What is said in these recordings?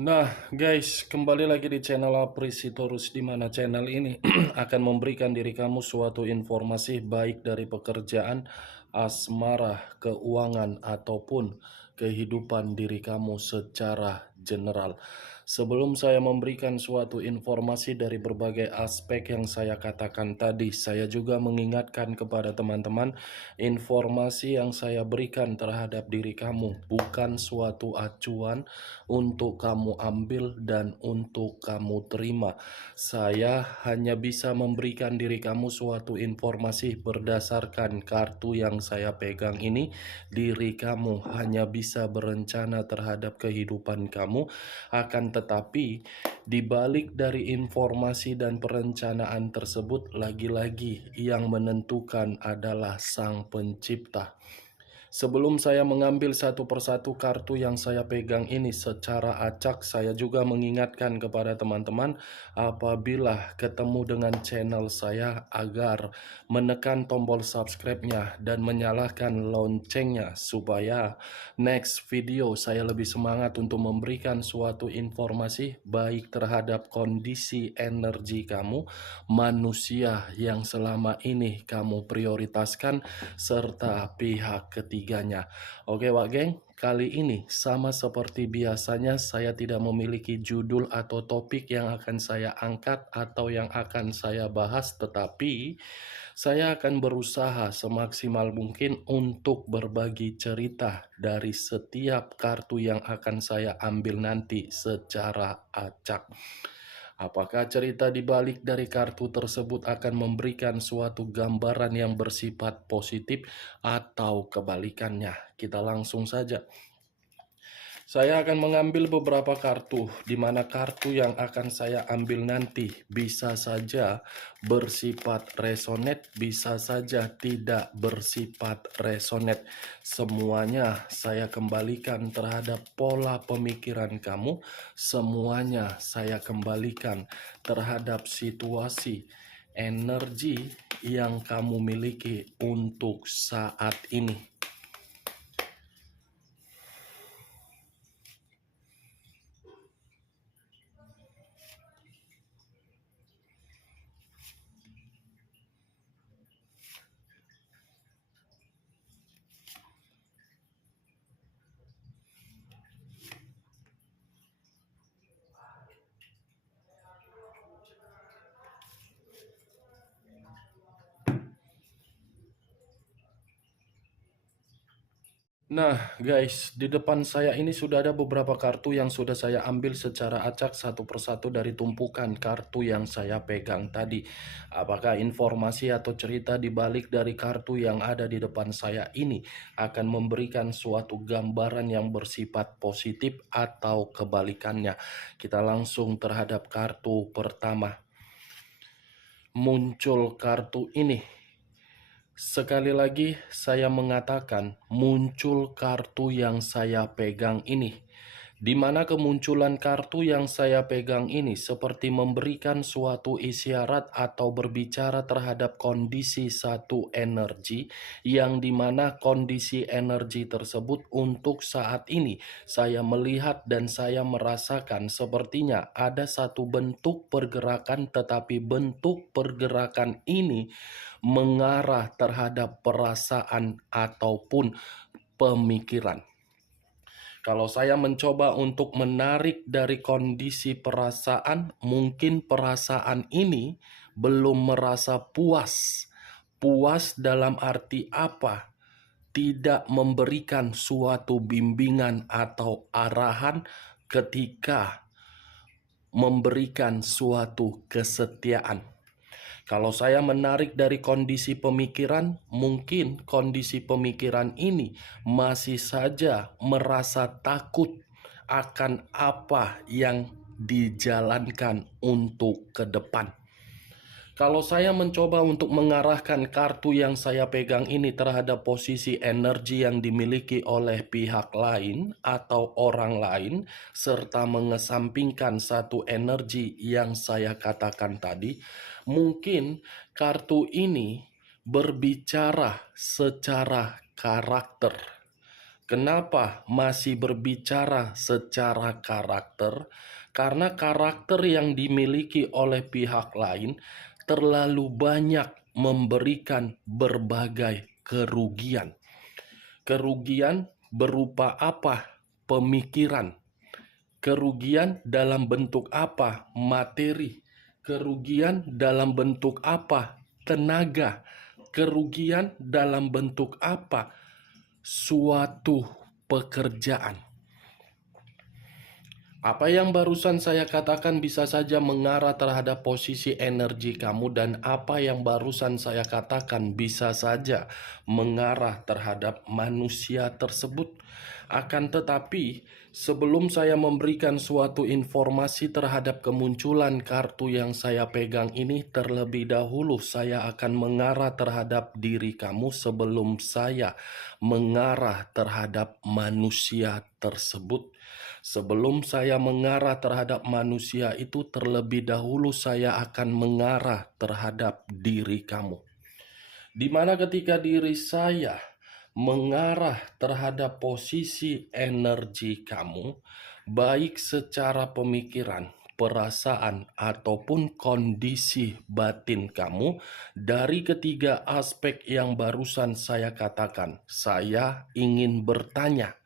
Nah, guys, kembali lagi di channel Aprisitorus, di mana channel ini akan memberikan diri kamu suatu informasi baik dari pekerjaan, asmara, keuangan, ataupun kehidupan diri kamu secara general. Sebelum saya memberikan suatu informasi dari berbagai aspek yang saya katakan tadi, saya juga mengingatkan kepada teman-teman, informasi yang saya berikan terhadap diri kamu bukan suatu acuan untuk kamu ambil dan untuk kamu terima. Saya hanya bisa memberikan diri kamu suatu informasi berdasarkan kartu yang saya pegang ini. Diri kamu hanya bisa berencana terhadap kehidupan kamu, akan tetapi di balik dari informasi dan perencanaan tersebut, lagi-lagi yang menentukan adalah Sang Pencipta. Sebelum saya mengambil satu persatu kartu yang saya pegang ini secara acak, saya juga mengingatkan kepada teman-teman apabila ketemu dengan channel saya agar menekan tombol subscribe-nya dan menyalakan loncengnya supaya next video saya lebih semangat untuk memberikan suatu informasi baik terhadap kondisi energi kamu, manusia yang selama ini kamu prioritaskan, serta pihak ketiganya. Oke Wak Geng, kali ini sama seperti biasanya saya tidak memiliki judul atau topik yang akan saya angkat atau yang akan saya bahas, tetapi saya akan berusaha semaksimal mungkin untuk berbagi cerita dari setiap kartu yang akan saya ambil nanti secara acak. Apakah cerita di balik dari kartu tersebut akan memberikan suatu gambaran yang bersifat positif atau kebalikannya? Kita langsung saja. Saya akan mengambil beberapa kartu, di mana kartu yang akan saya ambil nanti bisa saja bersifat resonate, bisa saja tidak bersifat resonate. Semuanya saya kembalikan terhadap pola pemikiran kamu, semuanya saya kembalikan terhadap situasi energi yang kamu miliki untuk saat ini. Nah, guys, di depan saya ini sudah ada beberapa kartu yang sudah saya ambil secara acak satu persatu dari tumpukan kartu yang saya pegang tadi. Apakah informasi atau cerita di balik dari kartu yang ada di depan saya ini akan memberikan suatu gambaran yang bersifat positif atau kebalikannya? Kita langsung terhadap kartu pertama. Muncul kartu ini. Sekali lagi saya mengatakan muncul kartu yang saya pegang ini, di mana kemunculan kartu yang saya pegang ini seperti memberikan suatu isyarat atau berbicara terhadap kondisi satu energi, yang dimana kondisi energi tersebut untuk saat ini saya melihat dan saya merasakan sepertinya ada satu bentuk pergerakan, tetapi bentuk pergerakan ini mengarah terhadap perasaan ataupun pemikiran. Kalau saya mencoba untuk menarik dari kondisi perasaan, mungkin perasaan ini belum merasa puas. Puas dalam arti apa? Tidak memberikan suatu bimbingan atau arahan ketika memberikan suatu kesetiaan. Kalau saya menarik dari kondisi pemikiran, mungkin kondisi pemikiran ini masih saja merasa takut akan apa yang dijalankan untuk ke depan. Kalau saya mencoba untuk mengarahkan kartu yang saya pegang ini terhadap posisi energi yang dimiliki oleh pihak lain atau orang lain, serta mengesampingkan satu energi yang saya katakan tadi, mungkin kartu ini berbicara secara karakter. Kenapa masih berbicara secara karakter? Karena karakter yang dimiliki oleh pihak lain terlalu banyak memberikan berbagai kerugian. Kerugian berupa apa? Pemikiran. Kerugian dalam bentuk apa? Materi. Kerugian dalam bentuk apa? Tenaga. Kerugian dalam bentuk apa? Suatu pekerjaan. Apa yang barusan saya katakan bisa saja mengarah terhadap posisi energi kamu, dan apa yang barusan saya katakan bisa saja mengarah terhadap manusia tersebut. Akan tetapi, sebelum saya memberikan suatu informasi terhadap kemunculan kartu yang saya pegang ini, terlebih dahulu saya akan mengarah terhadap diri kamu sebelum saya mengarah terhadap manusia tersebut. Sebelum saya mengarah terhadap manusia itu, terlebih dahulu saya akan mengarah terhadap diri kamu. Di mana ketika diri saya mengarah terhadap posisi energi kamu, baik secara pemikiran, perasaan, ataupun kondisi batin kamu, dari ketiga aspek yang barusan saya katakan, saya ingin bertanya.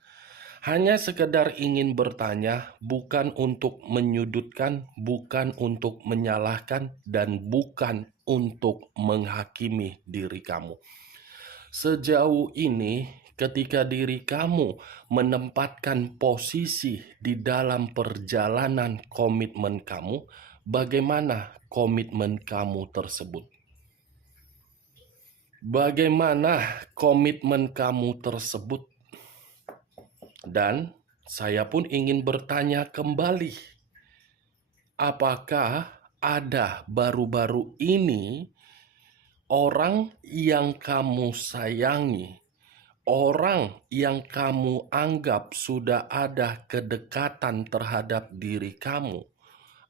Hanya sekedar ingin bertanya, bukan untuk menyudutkan, bukan untuk menyalahkan, dan bukan untuk menghakimi diri kamu. Sejauh ini, ketika diri kamu menempatkan posisi di dalam perjalanan komitmen kamu, bagaimana komitmen kamu tersebut? Bagaimana komitmen kamu tersebut? Dan saya pun ingin bertanya kembali, apakah ada baru-baru ini orang yang kamu sayangi, orang yang kamu anggap sudah ada kedekatan terhadap diri kamu,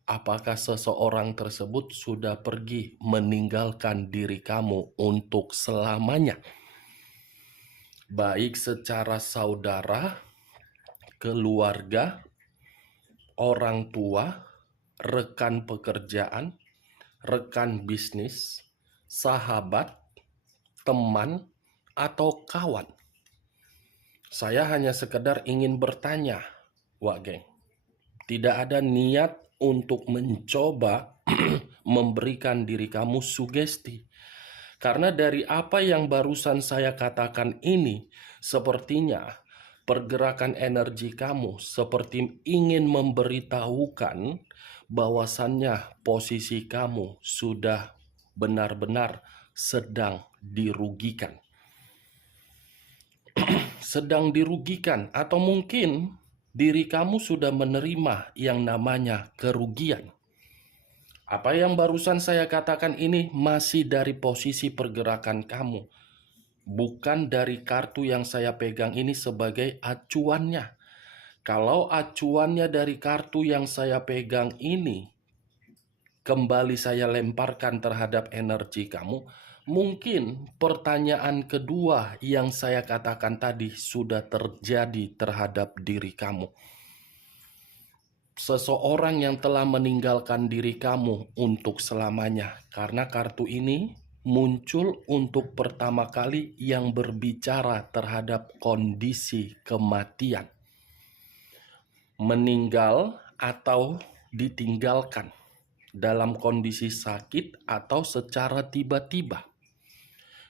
apakah seseorang tersebut sudah pergi meninggalkan diri kamu untuk selamanya? Baik secara saudara, keluarga, orang tua, rekan pekerjaan, rekan bisnis, sahabat, teman, atau kawan. Saya hanya sekedar ingin bertanya, Wak Geng. Tidak ada niat untuk mencoba memberikan diri kamu sugesti. Karena dari apa yang barusan saya katakan ini, sepertinya pergerakan energi kamu seperti ingin memberitahukan bahwasannya posisi kamu sudah benar-benar sedang dirugikan. Sedang dirugikan, atau mungkin diri kamu sudah menerima yang namanya kerugian. Apa yang barusan saya katakan ini masih dari posisi pergerakan kamu, bukan dari kartu yang saya pegang ini sebagai acuannya. Kalau acuannya dari kartu yang saya pegang ini, kembali saya lemparkan terhadap energi kamu, mungkin pertanyaan kedua yang saya katakan tadi sudah terjadi terhadap diri kamu. Seseorang yang telah meninggalkan diri kamu untuk selamanya, karena kartu ini muncul untuk pertama kali yang berbicara terhadap kondisi kematian. Meninggal atau ditinggalkan dalam kondisi sakit atau secara tiba-tiba.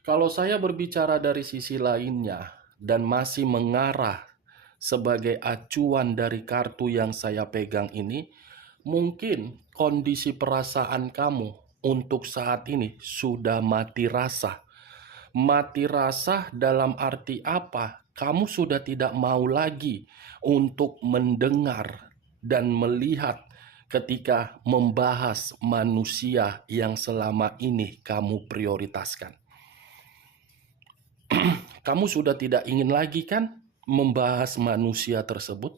Kalau saya berbicara dari sisi lainnya dan masih mengarah sebagai acuan dari kartu yang saya pegang ini, mungkin kondisi perasaan kamu untuk saat ini sudah mati rasa. Mati rasa dalam arti apa? Kamu sudah tidak mau lagi untuk mendengar dan melihat ketika membahas manusia yang selama ini kamu prioritaskan. Kamu sudah tidak ingin lagi kan membahas manusia tersebut?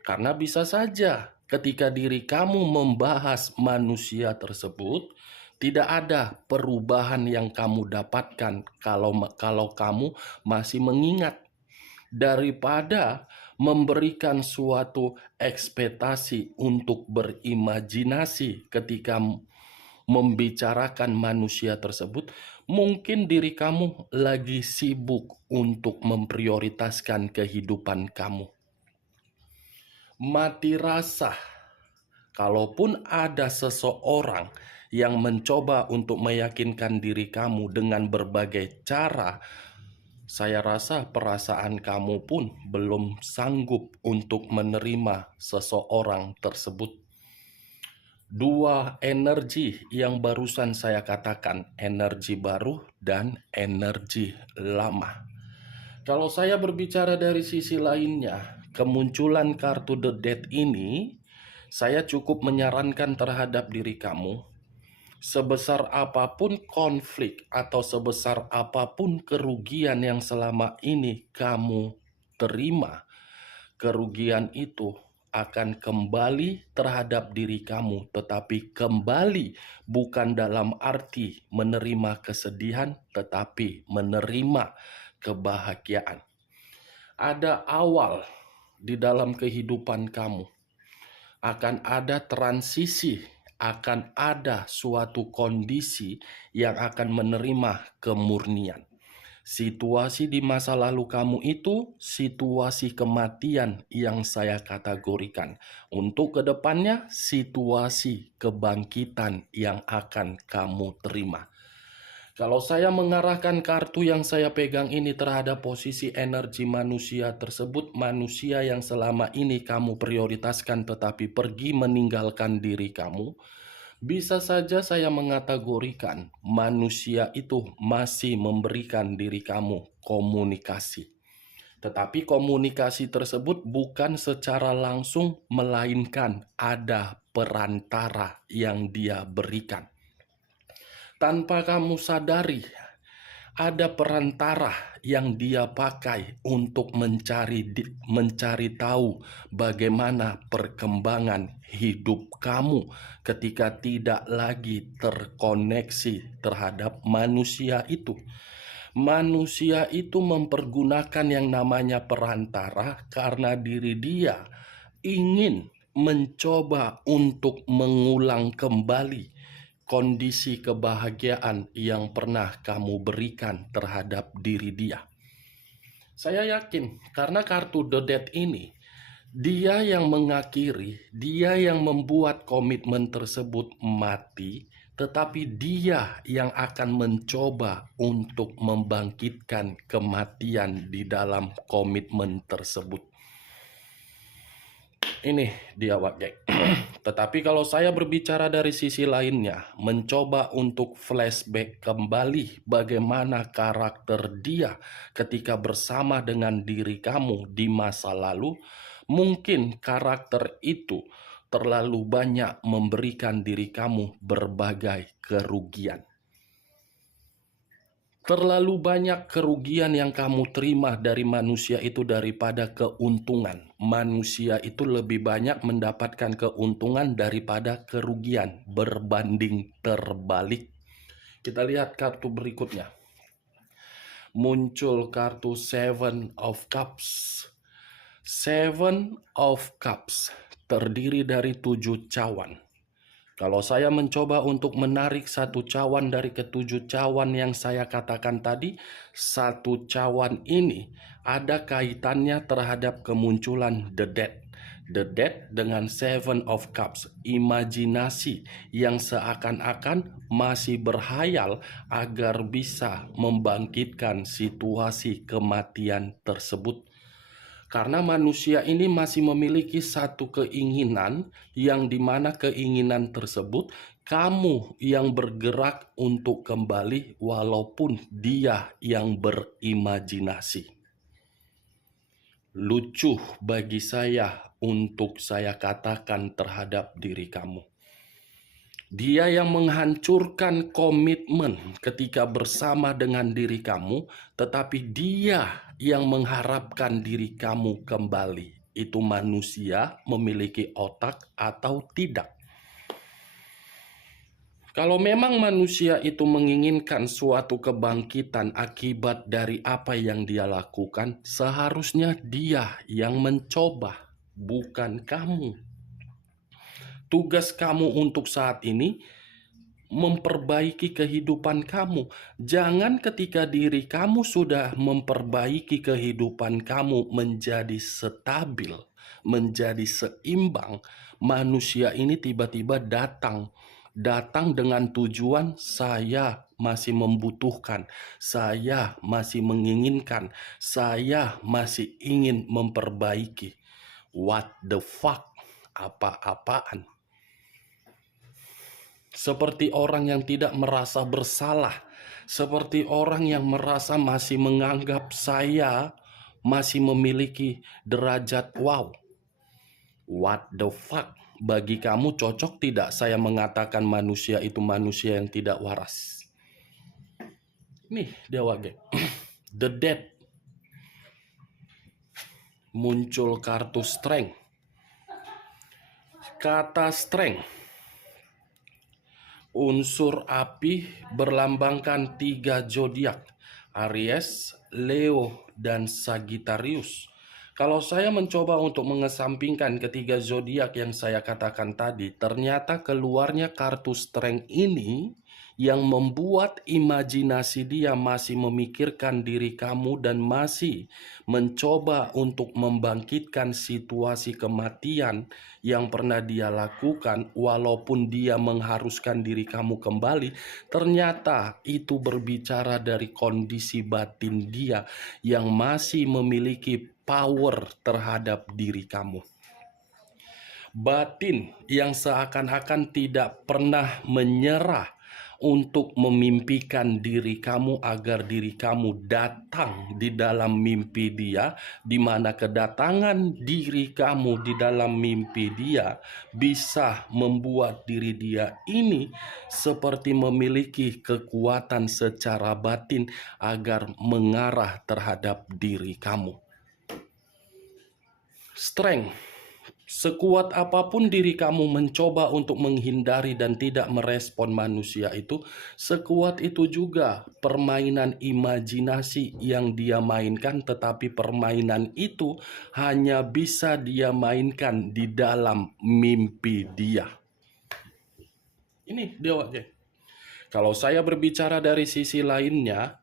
Karena bisa saja ketika diri kamu membahas manusia tersebut, tidak ada perubahan yang kamu dapatkan kalau kamu masih mengingat. daripada memberikan suatu ekspektasi untuk berimajinasi ketika membicarakan manusia tersebut. Mungkin diri kamu lagi sibuk untuk memprioritaskan kehidupan kamu. Mati rasa, kalaupun ada seseorang yang mencoba untuk meyakinkan diri kamu dengan berbagai cara, saya rasa perasaan kamu pun belum sanggup untuk menerima seseorang tersebut. Dua energi yang barusan saya katakan, energi baru dan energi lama. Kalau saya berbicara dari sisi lainnya, kemunculan kartu The Death ini, saya cukup menyarankan terhadap diri kamu, sebesar apapun konflik atau sebesar apapun kerugian yang selama ini kamu terima, kerugian itu akan kembali terhadap diri kamu, tetapi kembali bukan dalam arti menerima kesedihan, tetapi menerima kebahagiaan. Ada awal di dalam kehidupan kamu, akan ada transisi, akan ada suatu kondisi yang akan menerima kemurnian. Situasi di masa lalu kamu itu situasi kematian yang saya kategorikan. Untuk kedepannya, situasi kebangkitan yang akan kamu terima. Kalau saya mengarahkan kartu yang saya pegang ini terhadap posisi energi manusia tersebut, manusia yang selama ini kamu prioritaskan tetapi pergi meninggalkan diri kamu, bisa saja saya mengategorikan manusia itu masih memberikan diri kamu komunikasi. Tetapi komunikasi tersebut bukan secara langsung, melainkan ada perantara yang dia berikan. Tanpa kamu sadari, ada perantara yang dia pakai untuk mencari tahu bagaimana perkembangan hidup kamu ketika tidak lagi terkoneksi terhadap manusia itu. Manusia itu mempergunakan yang namanya perantara karena diri dia ingin mencoba untuk mengulang kembali kondisi kebahagiaan yang pernah kamu berikan terhadap diri dia. Saya yakin karena kartu The Death ini, dia yang mengakhiri, dia yang membuat komitmen tersebut mati, tetapi dia yang akan mencoba untuk membangkitkan kematian di dalam komitmen tersebut. Ini dia Wak. Tetapi kalau saya berbicara dari sisi lainnya, mencoba untuk flashback kembali bagaimana karakter dia ketika bersama dengan diri kamu di masa lalu, mungkin karakter itu terlalu banyak memberikan diri kamu berbagai kerugian. Terlalu banyak kerugian yang kamu terima dari manusia itu daripada keuntungan. Manusia itu lebih banyak mendapatkan keuntungan daripada kerugian, berbanding terbalik. Kita lihat kartu berikutnya. Muncul kartu Seven of Cups. Seven of Cups terdiri dari 7 cawan. Kalau saya mencoba untuk menarik satu cawan dari ketujuh cawan yang saya katakan tadi, satu cawan ini ada kaitannya terhadap kemunculan The Death. The Death dengan Seven of Cups, imajinasi yang seakan-akan masih berhayal agar bisa membangkitkan situasi kematian tersebut. Karena manusia ini masih memiliki satu keinginan yang dimana keinginan tersebut kamu yang bergerak untuk kembali walaupun dia yang berimajinasi. Lucu bagi saya untuk saya katakan terhadap diri kamu. Dia yang menghancurkan komitmen ketika bersama dengan diri kamu, tetapi dia yang mengharapkan diri kamu kembali. Itu manusia memiliki otak atau tidak. Kalau memang manusia itu menginginkan suatu kebangkitan akibat dari apa yang dia lakukan, seharusnya dia yang mencoba, bukan kamu. Tugas kamu untuk saat ini memperbaiki kehidupan kamu. Jangan ketika diri kamu sudah memperbaiki kehidupan kamu menjadi stabil, menjadi seimbang, manusia ini tiba-tiba datang dengan tujuan saya masih membutuhkan, saya masih menginginkan, saya masih ingin memperbaiki. What the fuck? Apa-apaan? Seperti orang yang tidak merasa bersalah, seperti orang yang merasa masih menganggap saya masih memiliki derajat wow. What the fuck? Bagi kamu cocok tidak saya mengatakan manusia itu manusia yang tidak waras? Nih dia wage. The Dead. Muncul kartu strength. Kata strength, unsur api berlambangkan 3 zodiak, Aries, Leo, dan Sagittarius. Kalau saya mencoba untuk mengesampingkan ketiga zodiak yang saya katakan tadi, ternyata keluarnya kartu strength ini yang membuat imajinasi dia masih memikirkan diri kamu dan masih mencoba untuk membangkitkan situasi kematian yang pernah dia lakukan, walaupun dia mengharuskan diri kamu kembali, ternyata itu berbicara dari kondisi batin dia yang masih memiliki power terhadap diri kamu. Batin yang seakan-akan tidak pernah menyerah untuk memimpikan diri kamu agar diri kamu datang di dalam mimpi dia, di mana kedatangan diri kamu di dalam mimpi dia bisa membuat diri dia ini seperti memiliki kekuatan secara batin agar mengarah terhadap diri kamu. Strength. Sekuat apapun diri kamu mencoba untuk menghindari dan tidak merespon manusia itu, sekuat itu juga permainan imajinasi yang dia mainkan, tetapi permainan itu hanya bisa dia mainkan di dalam mimpi dia. Ini dia wajah. Kalau saya berbicara dari sisi lainnya,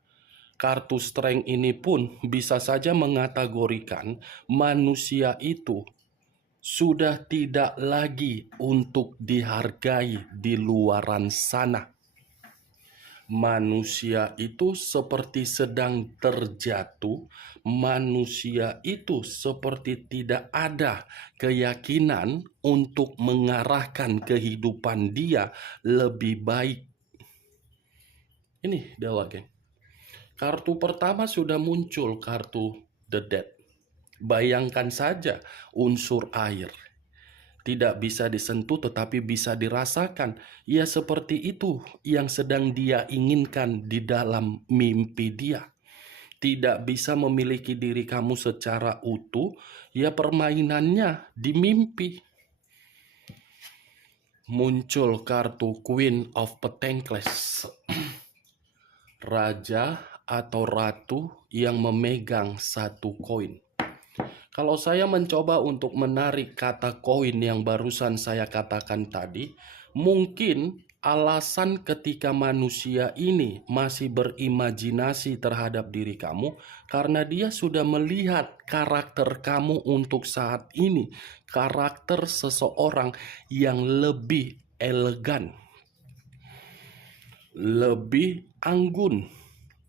kartu strength ini pun bisa saja mengategorikan manusia itu sudah tidak lagi untuk dihargai di luaran sana. Manusia itu seperti sedang terjatuh, manusia itu seperti tidak ada keyakinan untuk mengarahkan kehidupan dia lebih baik. Ini dewa, geng. Kartu pertama sudah muncul, kartu The Dead. Bayangkan saja unsur air. Tidak bisa disentuh tetapi bisa dirasakan. Ya seperti itu yang sedang dia inginkan di dalam mimpi dia. Tidak bisa memiliki diri kamu secara utuh, ya permainannya di mimpi. Muncul kartu Queen of Pentacles. Raja atau ratu yang memegang satu koin. Kalau saya mencoba untuk menarik kata koin yang barusan saya katakan tadi, mungkin alasan ketika manusia ini masih berimajinasi terhadap diri kamu, karena dia sudah melihat karakter kamu untuk saat ini, karakter seseorang yang lebih elegan, lebih anggun,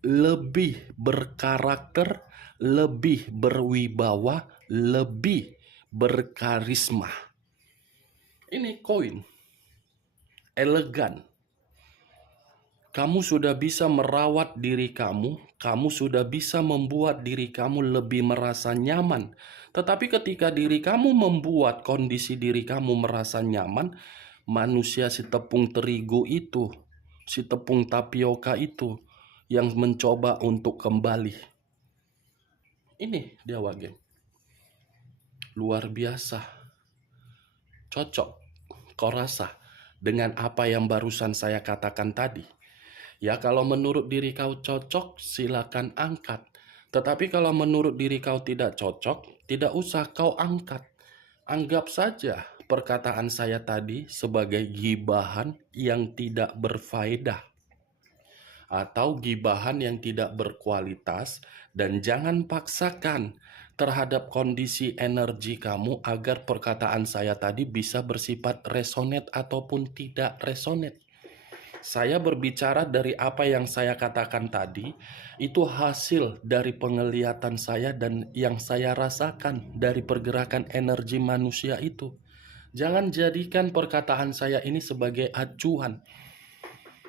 lebih berkarakter, lebih berwibawa, lebih berkarisma. Ini koin elegan. Kamu sudah bisa merawat diri kamu, kamu sudah bisa membuat diri kamu lebih merasa nyaman. Tetapi ketika diri kamu membuat kondisi diri kamu merasa nyaman, manusia si tepung terigu itu, si tepung tapioka itu yang mencoba untuk kembali. Ini dia wage. Luar biasa. Cocok. Kau rasa? dengan apa yang barusan saya katakan tadi? Ya, kalau menurut diri kau cocok, silakan angkat. Tetapi kalau menurut diri kau tidak cocok, tidak usah kau angkat. Anggap saja perkataan saya tadi sebagai gibahan yang tidak berfaedah atau gibahan yang tidak berkualitas, dan jangan paksakan terhadap kondisi energi kamu agar perkataan saya tadi bisa bersifat resonate ataupun tidak resonate. Saya berbicara dari apa yang saya katakan tadi, itu hasil dari penglihatan saya dan yang saya rasakan dari pergerakan energi manusia itu. Jangan jadikan perkataan saya ini sebagai acuan,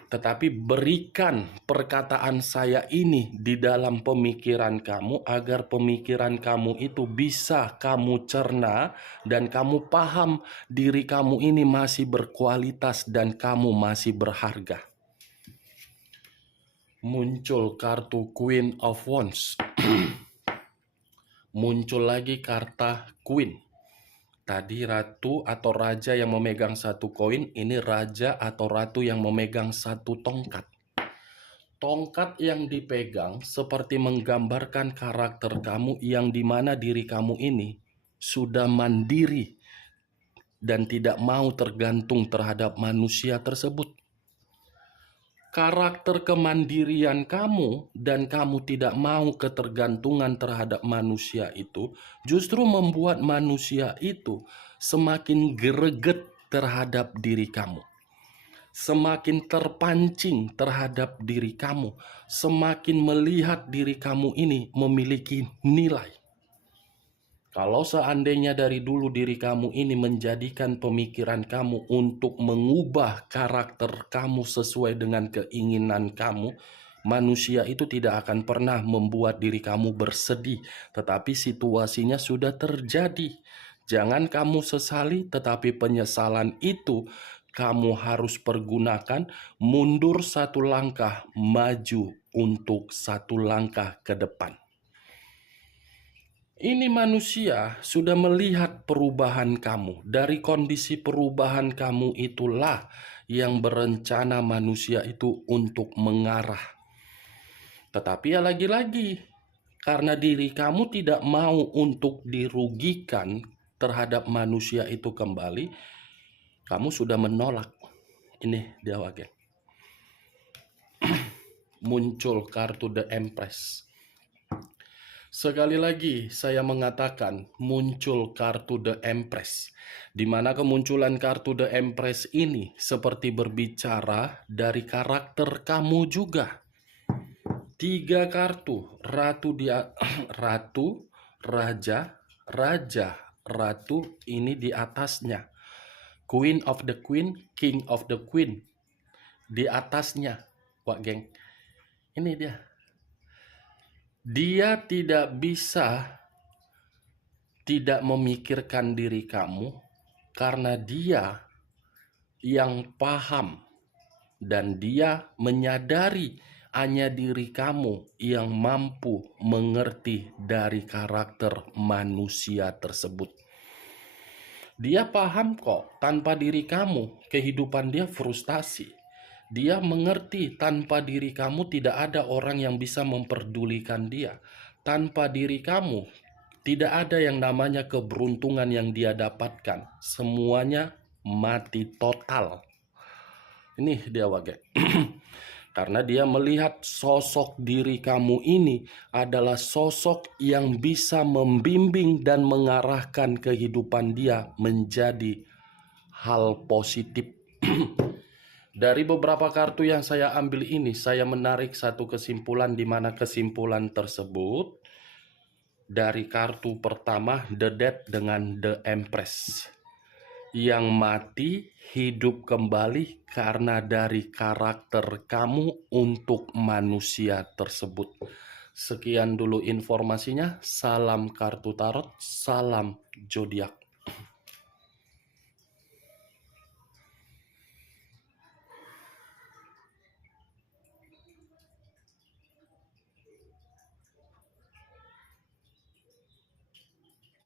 tetapi berikan perkataan saya ini di dalam pemikiran kamu agar pemikiran kamu itu bisa kamu cerna dan kamu paham diri kamu ini masih berkualitas dan kamu masih berharga. Muncul kartu Queen of Wands. Muncul lagi karta Queen. Tadi ratu atau raja yang memegang satu koin, ini raja atau ratu yang memegang satu tongkat. Tongkat yang dipegang seperti menggambarkan karakter kamu yang dimana diri kamu ini sudah mandiri dan tidak mau tergantung terhadap manusia tersebut. Karakter kemandirian kamu dan kamu tidak mau ketergantungan terhadap manusia itu justru membuat manusia itu semakin greget terhadap diri kamu, semakin terpancing terhadap diri kamu, semakin melihat diri kamu ini memiliki nilai. Kalau seandainya dari dulu diri kamu ini menjadikan pemikiran kamu untuk mengubah karakter kamu sesuai dengan keinginan kamu, manusia itu tidak akan pernah membuat diri kamu bersedih, tetapi situasinya sudah terjadi. Jangan kamu sesali, tetapi penyesalan itu kamu harus pergunakan mundur satu langkah, maju untuk satu langkah ke depan. Ini manusia sudah melihat perubahan kamu. Dari kondisi perubahan kamu itulah yang berencana manusia itu untuk mengarah. Tetapi ya lagi-lagi, karena diri kamu tidak mau untuk dirugikan terhadap manusia itu kembali, kamu sudah menolak. Ini dia wagen. Muncul kartu The Empress. Sekali lagi saya mengatakan muncul kartu The Empress, di mana kemunculan kartu The Empress ini seperti berbicara dari karakter kamu juga. 3 kartu, ratu, raja, ratu ini di atasnya. Queen of the Queen, King of the Queen di atasnya. Wah geng, ini dia. Dia tidak bisa tidak memikirkan diri kamu karena dia yang paham dan dia menyadari hanya diri kamu yang mampu mengerti dari karakter manusia tersebut. Dia paham kok, tanpa diri kamu kehidupan dia frustasi. Dia mengerti tanpa diri kamu tidak ada orang yang bisa memperdulikan dia. Tanpa diri kamu tidak ada yang namanya keberuntungan yang dia dapatkan. Semuanya mati total. Ini dia wage. Karena dia melihat sosok diri kamu ini adalah sosok yang bisa membimbing dan mengarahkan kehidupan dia menjadi hal positif. Dari beberapa kartu yang saya ambil ini, saya menarik satu kesimpulan, di mana kesimpulan tersebut dari kartu pertama The Death dengan The Empress. Yang mati hidup kembali karena dari karakter kamu untuk manusia tersebut. Sekian dulu informasinya. Salam kartu tarot, salam zodiak.